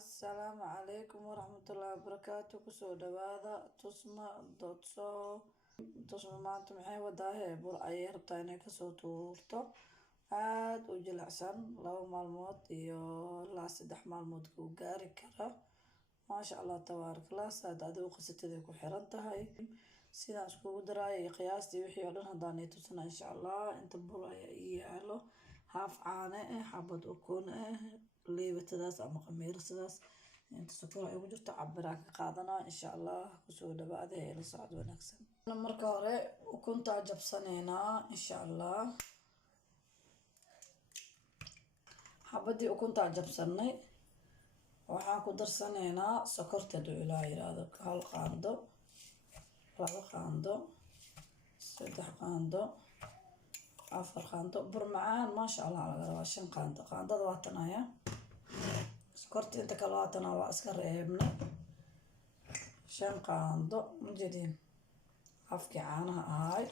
Asalaamu calaykum waraxmatullaahi wabarakaatu. Kusoo dhawaada tusma maanta maxay wadaahe bur ayay rabtaa inay kasoo tuurto aad u jilicsan 2 maalmood iyo ilaa 3 maalmood ku gaari kara. maasha Allah tabaarakallah. saad adigu qasatida ku xiran tahay sidaan iskugu daraayay qiyaastii wixii oo dhan hadaan ay tusana insha Allah. inta bur ayaa yaalo haaf caane xabad ukun leebatadaas ama qamiiradaas inta sokor ay ugu jirto cabiraan ka qaadanaa insha Allah. kusoo dhawaada ila socod wanaagsan. marka hore ukunta jabsaneynaa insha Allah. xabadii ukunta jabsanay waxaan ku darsaneynaa sokorta ilaa yiraahdo 1 qaando 2 qaando 3 qaando 4 qaando bur macaan maasha Allah laga rabaa 5 qaando. qaandada waa tanaya sokorta inta kale waa tanaa waa iska reebna 5 qaando mujeedin afkii caanaha ahay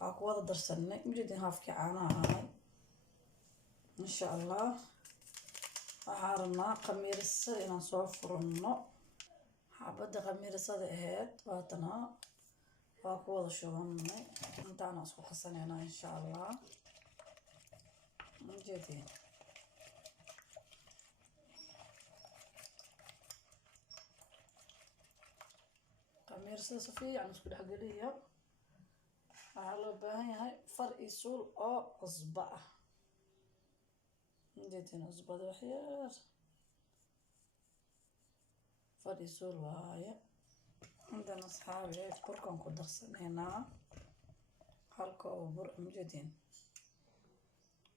waa ku wada darsanay mujeedin afkii caanaha ahay insha Allah. waxaan rabnaa qamiirsada inaan soo furno. xabada qamiirsada ahayd waa tanaa waa ku wada shubanay intaan isku qasaneynaa insha Allah. mujeedin qamiirsada si fiican isku dhex geliya. waxaa loo baahan yahay far iyo suul oo cusbo ah. mujeedin cusbada wax yar far iyo suul waaye. عندنا أصحابي بركم كده صنينا حلقة وبر مجدين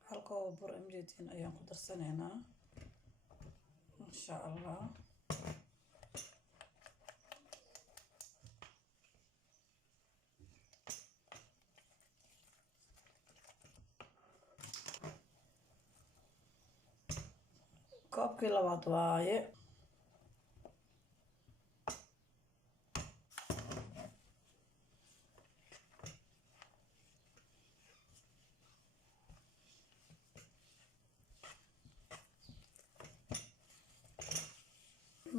حلقة وبر مجدين أيام كده صنينا إن شاء الله. كوب كيلو واي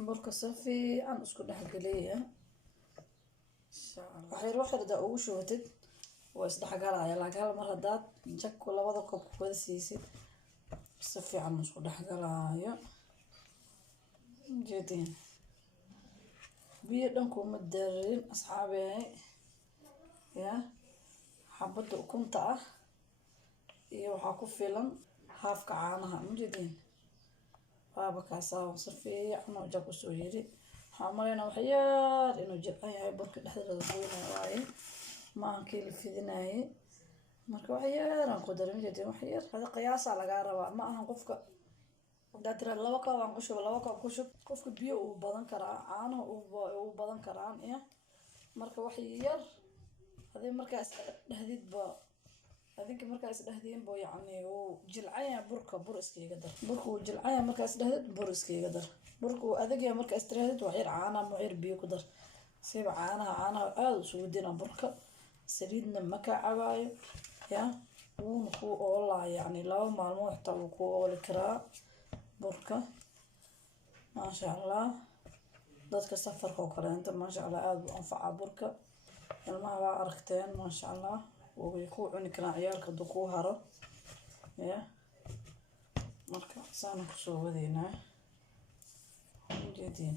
burka si fiican isku dhex geliya insha Allah. waxay ruuxda ugu shubtid waa isdhex galaya laakiin hal mar hadaad jakku labada koob ku wada siisid si fiican isku dhex galayo. jeedin biyo dhan kuma darin asxaabey ya xabada ukunta ah iyo waxa ku filan haafka caanaha mujeedin waaba kaasaaw si fiican oo jab soo yiri. waxaan maleynaa wax yar inuu jilcan yahay burka dhexdeeda gooynaa waaye ma aan kii fidinay marka wax yar aan ku darin jeedin wax yar hada qiyaasa laga rabaa ma ahan qofka dadra 2 koob aan ku shubo 2 koob ku shub qofka biyo uu badan karaa caanaha uu badan karaan marka wax yar hadii markaas dhexdidba adinka markaas dhahdeen boo yacni oo jilcaya burka bur iskiga dar burku jilcaya markaas dhahdid bur iskiga dar burku adagaya markaas tiraahdo wax yar caana ma yar biyo ku dar siba caanaha aad u soo dina burka saliidna ma ka cabaayo ya uu ku oolaa yacni 2 maalmood xitaa uu ku ooli karaa burka maasha Allah. dadka safarka oo kale inta maasha Allah aad u anfaca burka ilmaha waa aragteen maasha Allah way ku cuni karaan ciyaalka ku haro ya marka saan ku soo wadeynaa jeedin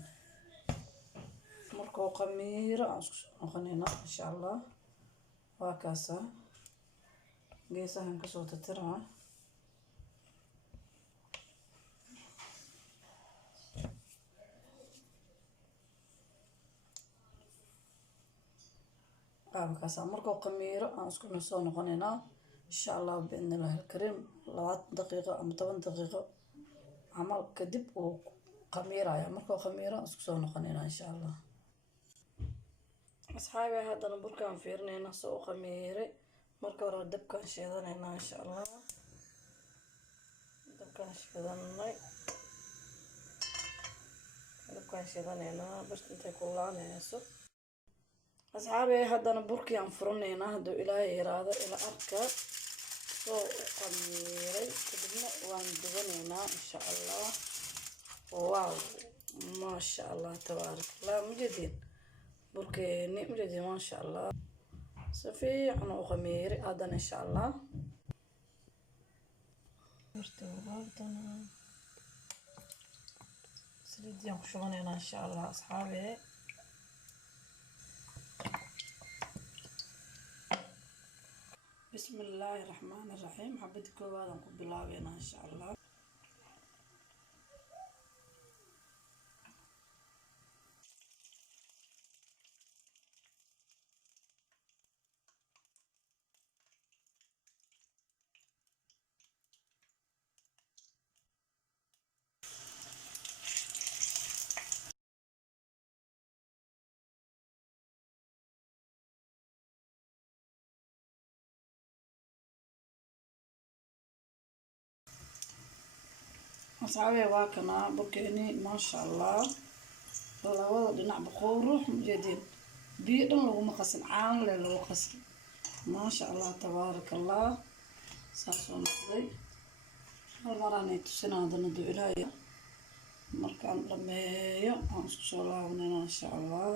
marka qamiiro aan isku noqonayna insha Allah. waa kaasa geesahan ka soo tirtiraa kaasa marka qamiiro aan isku soo noqonayna insha Allah biidna Allah kareem 20 daqiiqo ama 10 daqiiqo amal kadib oo qamiiraya marka qamiiro isku soo noqonayna insha Allah. asxaabi hadana burkaan fiirnayna soo qamiire marka hore dabkaan shiidanayna insha Allah. dabkaan shiidanayna bas intay kulaanayso. asxaabi hadana burkii aan furnayna haduu Ilaahay yiraahdo ila arka soo qamiiray kadibna waan dubanayna doonaa insha allah. Wow, maasha allah tabaarakallah. Mujeedin burkeeni mujeedin maasha allah si fiican u khamiiri haddana insha allah. saliidiyaan ku shubaneynaa insha allah asxaabe. bismillaahi raxmaani raxiim. xabadii koowaadaan ku bilaabeynaa insha allah. asxaabe waa kanaa burkeeni maasha allah. labada dhinac boqoruux mujeedin biyo dhan laguma qasin, caano leh lagu qasin. maasha allah tabaarakallah. saasoo noqday. hal maraanay tusinaa haddana duu ilaaya markaan dhameeyo aan isku soo laabanayna insha allah.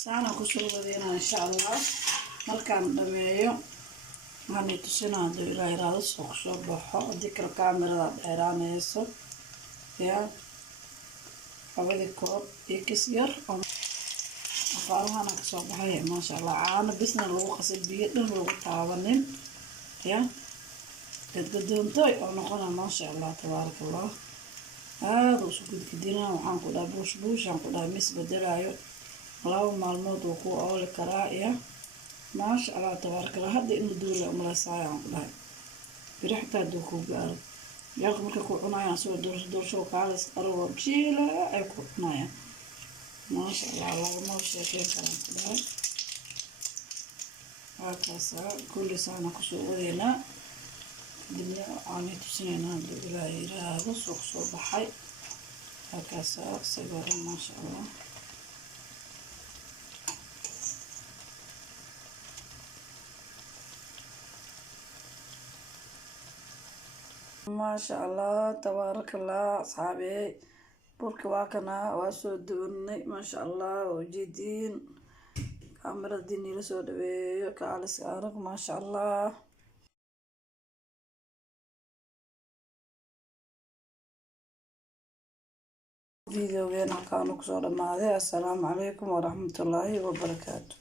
saana kusoo wadayna insha allah markaan dhameeyo waxaanay tusinaa hadduu ilaahay raado soo kusoo baxo. haddii kale kaamirada dheeraanayso yaa labadii koob iyo kis yar aqaalahana kasoo baxay maasha allah. caano bisna lagu qasay, biyo dhan lagu taabanin yaa gadgadoontooy oo noqona maasha allah tabaarakallah. aada usu gudgudinaa waxaan ku dhaha buush buushaan ku dhaha mis bedelaayo 2 maalmood wuu ku ooli karaa iyo maasha allah tabaarakallah. hadda in la duula umaleysaayo aan ku dhahay biri xitaa hadduu kuu gaaro yaalka markay ku cunayaan soo doorsho kaalis aragoo jiila ay ku cunayaan maasha allah. lagama sheekeyn karaan ku dhahay. halkaasaa kulli saana kusoo wadeynaa kadibna aanay tusinaynaa hadduu ilaahay yiraahdo soo kusoo baxay. halkaasaa sagaran maasha allah. maasha allah tabaarakallah asxaabe. burka waa kanaa waa soo duwanay maasha allah. oo jeediin kaamirada nila soo dhaweeyo kaalis arag maasha allah. videogeena halkaanu kusoo dhamaaday. assalaamu calaykum waraxmatullaahi wabarakaatu.